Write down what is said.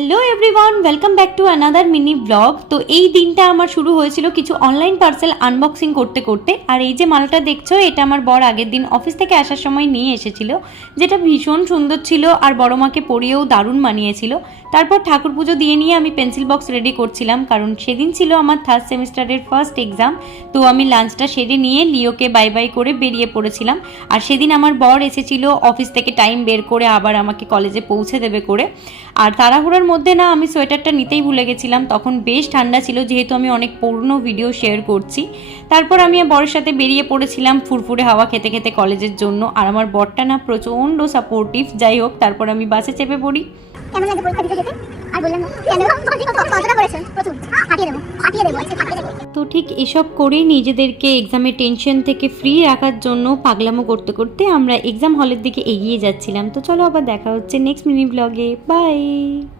Hello everyone, welcome back to another mini blog. তো এই দিনটা আমার শুরু হয়েছিল কিছু অনলাইন পার্সেল আনবক্সিং করতে করতে। আর এই যে মালটা দেখছো, এটা আমার বর আগের দিন অফিস থেকে আসার সময় নিয়ে এসেছিল, যেটা ভীষণ সুন্দর ছিল আর বড় মাকে পরিয়েও দারুণ মানিয়েছিল। তারপর ঠাকুর পুজো দিয়ে নিয়ে আমি পেন্সিল বক্স রেডি করছিলাম, কারণ সেদিন ছিল আমার থার্ড সেমিস্টারের ফার্স্ট এক্সাম। তো আমি লাঞ্চটা সেরে নিয়ে লিওকে বাই বাই করে বেরিয়ে পড়েছিলাম। আর সেদিন আমার বর এসেছিল অফিস থেকে টাইম বের করে আবার আমাকে কলেজে পৌঁছে দেবে করে। আর তাড়াহুড়োর মধ্যে না আমি সোয়েটারটা নিতেই ভুলে গেছিলাম। তখন বেশ ঠান্ডা ছিল, যেহেতু আমি অনেক পুরনো ভিডিও শেয়ার করছি। তারপর আমি বরের সাথে বেরিয়ে পড়েছিলাম ফুরফুরে হাওয়া খেতে খেতে কলেজের জন্য। আর আমার বরটা না প্রচণ্ড সাপোর্টিভ। যাই হোক, তারপর আমি বাসে চেপে পড়ি। কেমন লাগে পরীক্ষা দিতে যেতে? আর বললাম কেন কতটা করেছেন? প্রচুর ফাটিয়ে দেবো আজকে ফাটিয়ে দেবো। তো ঠিক এসব করেই নিজেদেরকে এক্সামের টেনশন থেকে ফ্রি রাখার জন্য পাগলামো করতে করতে আমরা এক্সাম হলের দিকে এগিয়ে যাচ্ছিলাম। তো চলো আবার দেখা হচ্ছে নেক্সট মিনি ব্লগে। বাই।